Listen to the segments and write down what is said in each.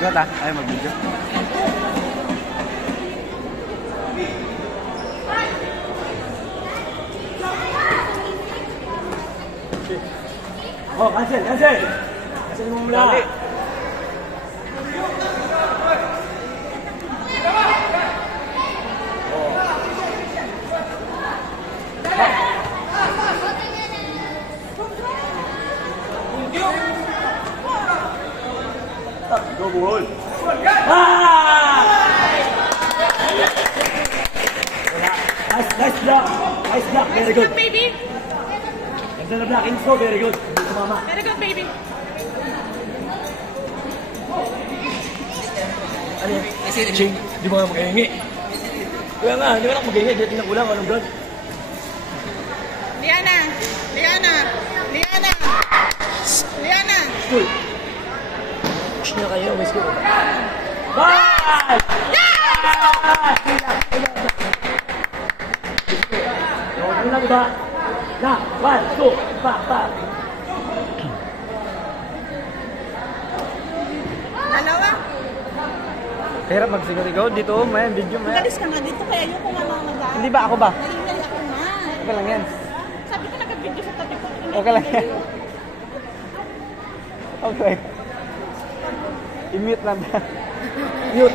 Ikot ha, ayaw mag-video. Oh, cancel! Cancel mo mula! Go ball! Nice block! Nice block! Very good! Baby! Ganda na blocking so, very good! Hindi sumama! Very good, baby! Ano yan? Ching, di ba nga mag-iingi? Kaya nga, di ba na mag-iingi? Di tingnan ko lang anong blood. Liana! Cool! Push na kayo, miss ko. Bye! Ano lang ba? Na, 1, 2, pa. Dalawa? Hirap magsigaw dito, may video may. Magalis ka nga dito, kaya yung kung ano mag-aaral. Hindi ba ako ba? Naligalis ko nga. Okay lang yan. Sabi ko nag-video sa tabi ko. Okay lang yan. Okay. I-mute lang. Mute.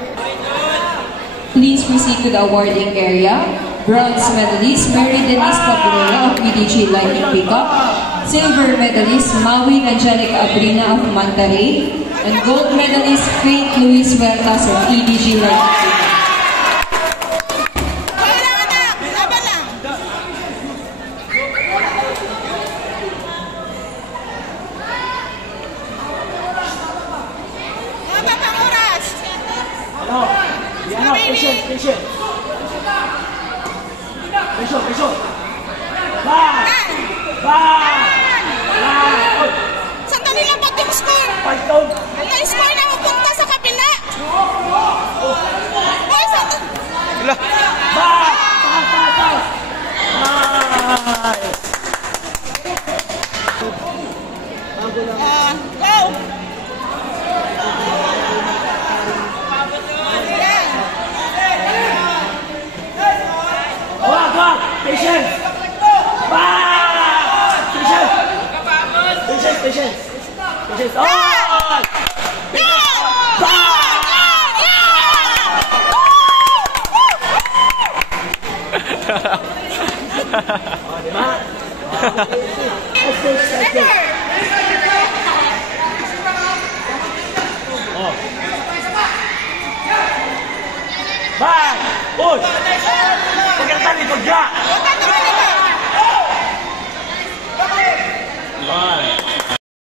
Please proceed to the awarding area. Bronze medalist Mary Denise Cabrera of PDG Lightning Pickup. Silver medalist Maui Angelica Abrina of Monterrey. And gold medalist Faith Luis Huertas of PDG Lightning Pickup. Patient. Sandali lang pag yung score. Yung score na mapunta sa kabila. Go! Patience! Patience! On! Bang! Uy! Pagkatan likod niya!